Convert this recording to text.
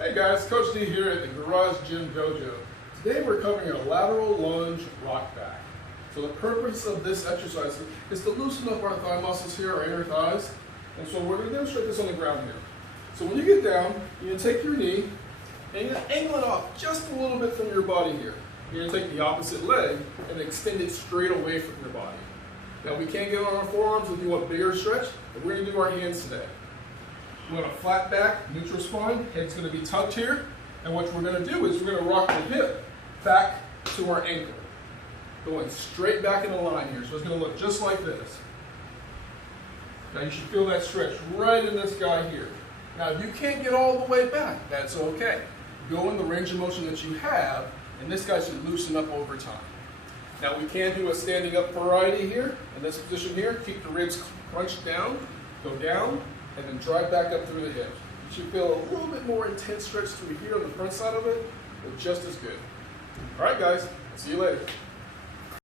Hey guys, Coach D here at the Garage Gym Dojo. Today we're covering a lateral lunge rock back. So the purpose of this exercise is to loosen up our thigh muscles here, our inner thighs. And so we're going to demonstrate this on the ground here. So when you get down, you're going to take your knee and you're going to angle it off just a little bit from your body here. You're going to take the opposite leg and extend it straight away from your body. Now we can't get on our forearms and do a bigger stretch, but we're going to do our hands today. We're going to flat back, neutral spine, head's going to be tucked here, and what we're going to do is we're going to rock the hip back to our ankle, going straight back in the line here. So it's going to look just like this. Now you should feel that stretch right in this guy here. Now if you can't get all the way back, that's okay. Go in the range of motion that you have, and this guy should loosen up over time. Now we can do a standing up variety here, in this position here. Keep the ribs crunched down, go down, and then drive back up through the hips. You should feel a little bit more intense stretch through here on the front side of it, but just as good. All right, guys, see you later.